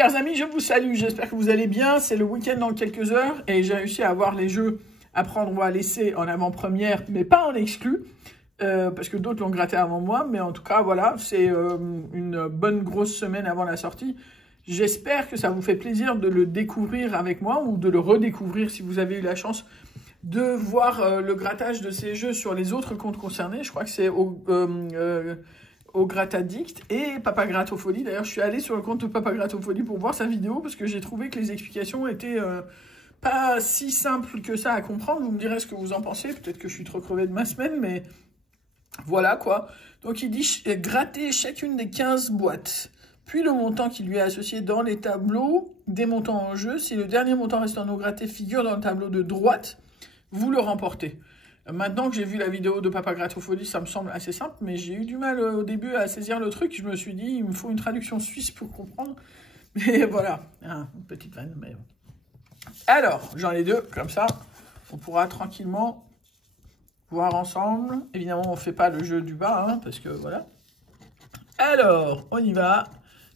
Chers amis, je vous salue, j'espère que vous allez bien. C'est le week-end dans quelques heures et j'ai réussi à avoir les jeux à prendre ou à laisser en avant-première, mais pas en exclu, parce que d'autres l'ont gratté avant moi. Mais en tout cas, voilà, c'est une bonne grosse semaine avant la sortie. J'espère que ça vous fait plaisir de le découvrir avec moi ou de le redécouvrir si vous avez eu la chance de voir le grattage de ces jeux sur les autres comptes concernés. Je crois que c'est au Grataddict et Papa Gratophonie. D'ailleurs, je suis allé sur le compte de Papa Gratophonie pour voir sa vidéo parce que j'ai trouvé que les explications étaient pas si simples que ça à comprendre. Vous me direz ce que vous en pensez. Peut-être que je suis trop crevé de ma semaine, mais voilà quoi. Donc, il dit gratter chacune des 15 boîtes. Puis le montant qui lui est associé dans les tableaux des montants en jeu. Si le dernier montant restant non gratté figure dans le tableau de droite, vous le remportez. Maintenant que j'ai vu la vidéo de Papa Gratophonie, ça me semble assez simple, mais j'ai eu du mal au début à saisir le truc. Je me suis dit, il me faut une traduction suisse pour comprendre. Mais voilà, une petite vanne. Mais... Alors, j'en ai deux, comme ça, on pourra tranquillement voir ensemble. Évidemment, on ne fait pas le jeu du bas, hein, parce que voilà. Alors, on y va.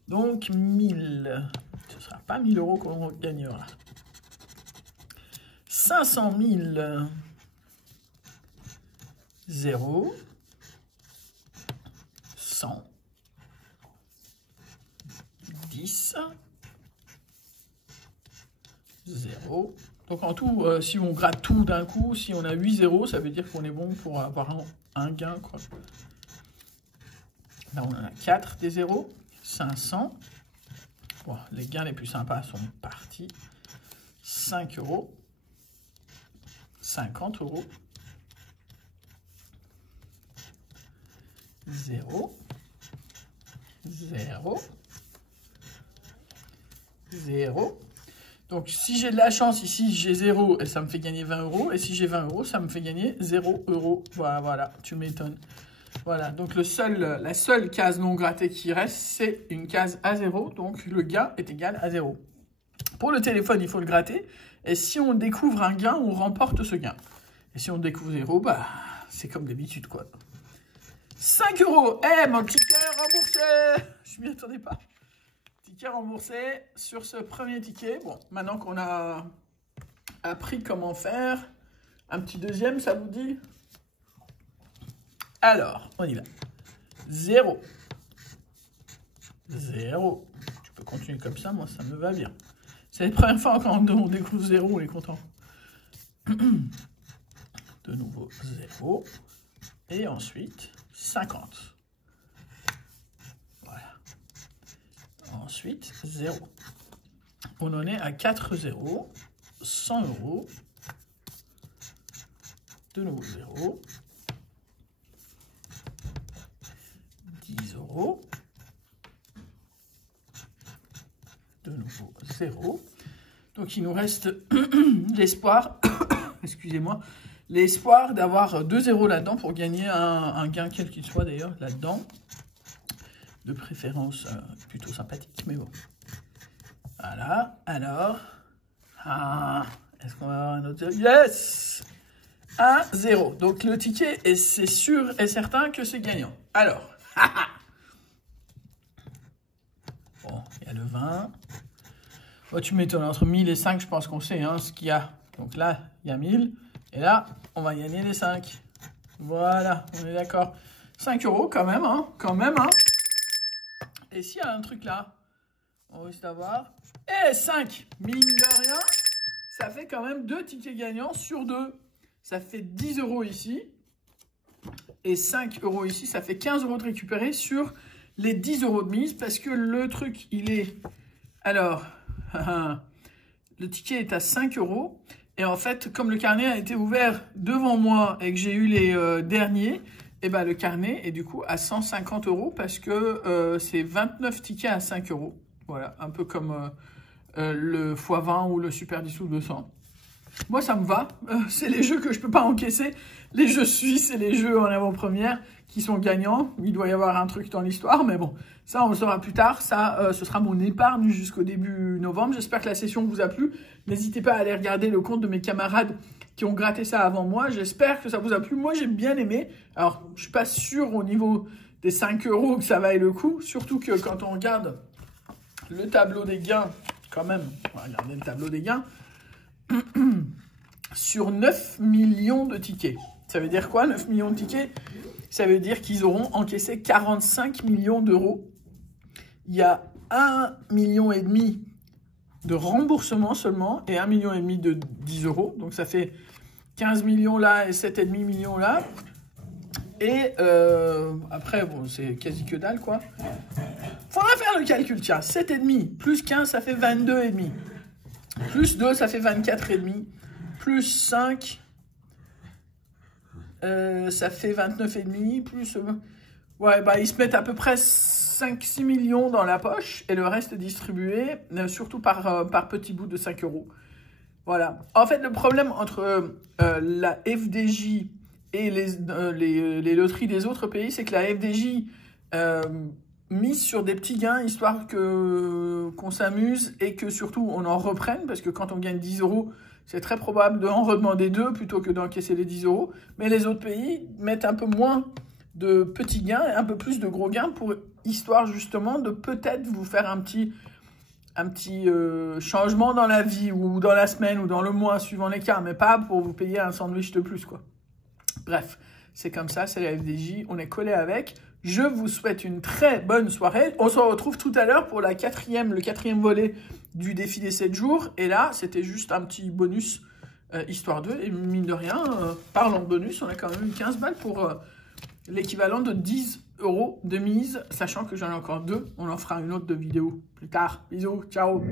Donc, 1000. Ce ne sera pas 1000 € qu'on gagnera. 500 000. 0, 100, 10, 0. Donc en tout, si on gratte tout d'un coup, si on a 8 zéros, ça veut dire qu'on est bon pour avoir un gain, quoi. Là, on en a 4 des zéros, 500. Bon, les gains les plus sympas sont partis. 5 €, 50 €. 0, 0, 0. Donc, si j'ai de la chance, ici, j'ai 0 et ça me fait gagner 20 €. Et si j'ai 20 €, ça me fait gagner 0 €. Voilà, tu m'étonnes. Voilà, donc la seule case non grattée qui reste, c'est une case à 0. Donc, le gain est égal à 0. Pour le téléphone, il faut le gratter. Et si on découvre un gain, on remporte ce gain. Et si on découvre 0, bah, c'est comme d'habitude, quoi. 5 €. Eh, mon ticket remboursé. Je m'y attendais pas. Ticket remboursé sur ce premier ticket. Bon, maintenant qu'on a appris comment faire, un petit deuxième, ça vous dit? Alors, on y va. 0. 0. Tu peux continuer comme ça, moi, ça me va bien. C'est la première fois quand on découvre 0, on est content. De nouveau, 0. Et ensuite... 50. Voilà. Ensuite, 0. On en est à 4 zéros. 100 €. De nouveau 0. 10 €. De nouveau 0. Donc, il nous reste l'espoir, excusez-moi, l'espoir d'avoir 2 zéros là-dedans pour gagner un gain quel qu'il soit d'ailleurs là-dedans. De préférence plutôt sympathique, mais bon. Voilà, alors. Est-ce qu'on va avoir un autre? Yes! 1, 0. Donc le ticket, c'est sûr et certain que c'est gagnant. Alors. Bon, il y a le 20. Oh, tu m'étonnes, entre 1000 et 5, je pense qu'on sait hein, ce qu'il y a. Donc là, il y a 1000. Et là, on va gagner les 5. Voilà, on est d'accord. 5 € quand même, hein. Quand même, hein. Et s'il y a un truc là, on risque d'avoir... Et 5, mine de rien, ça fait quand même 2 tickets gagnants sur 2. Ça fait 10 € ici. Et 5 € ici, ça fait 15 € de récupérer sur les 10 € de mise. Parce que le truc, il est... Alors, le ticket est à 5 €. Et en fait, comme le carnet a été ouvert devant moi et que j'ai eu les derniers, et ben le carnet est du coup à 150 € parce que c'est 29 tickets à 5 €. Voilà, un peu comme le x20 ou le Super 10 ou 200. Moi, ça me va. C'est les jeux que je peux pas encaisser. Les jeux suisses et les jeux en avant-première qui sont gagnants. Il doit y avoir un truc dans l'histoire, mais bon, ça, on le saura plus tard. Ça, ce sera mon épargne jusqu'au début novembre. J'espère que la session vous a plu. N'hésitez pas à aller regarder le compte de mes camarades qui ont gratté ça avant moi. J'espère que ça vous a plu. Moi, j'ai bien aimé. Alors, je suis pas sûr au niveau des 5 € que ça vaille le coup. Surtout que quand on regarde le tableau des gains, quand même, on va regarder le tableau des gains, sur 9 millions de tickets. Ça veut dire quoi, 9 millions de tickets? Ça veut dire qu'ils auront encaissé 45 millions d'euros. Il y a 1,5 million de remboursement seulement et 1,5 million de 10 euros. Donc ça fait 15 millions là et 7,5 millions là. Et après, bon, c'est quasi que dalle, quoi. Faudra faire le calcul, tiens. 7,5 plus 15, ça fait 22,5. Plus 2, ça fait 24,5. Plus 5, ça fait 29,5. Plus... ouais, bah, ils se mettent à peu près 5-6 millions dans la poche. Et le reste est distribué, surtout par petits bouts de 5 euros. Voilà. En fait, le problème entre la FDJ et les loteries des autres pays, c'est que la FDJ mise sur des petits gains, histoire qu'on s'amuse et que surtout on en reprenne, parce que quand on gagne 10 euros, c'est très probable d'en redemander 2 plutôt que d'encaisser les 10 euros. Mais les autres pays mettent un peu moins de petits gains et un peu plus de gros gains, pour histoire justement de peut-être vous faire un petit changement dans la vie, ou dans la semaine, ou dans le mois, suivant les cas, mais pas pour vous payer un sandwich de plus, quoi. Bref, c'est comme ça, c'est la FDJ, on est collé avec. Je vous souhaite une très bonne soirée. On se retrouve tout à l'heure pour le quatrième volet du défi des 7 jours. Et là, c'était juste un petit bonus histoire 2. Et mine de rien, parlant de bonus, on a quand même eu 15 balles pour l'équivalent de 10 euros de mise, sachant que j'en ai encore 2. On en fera une autre de vidéo plus tard. Bisous, ciao.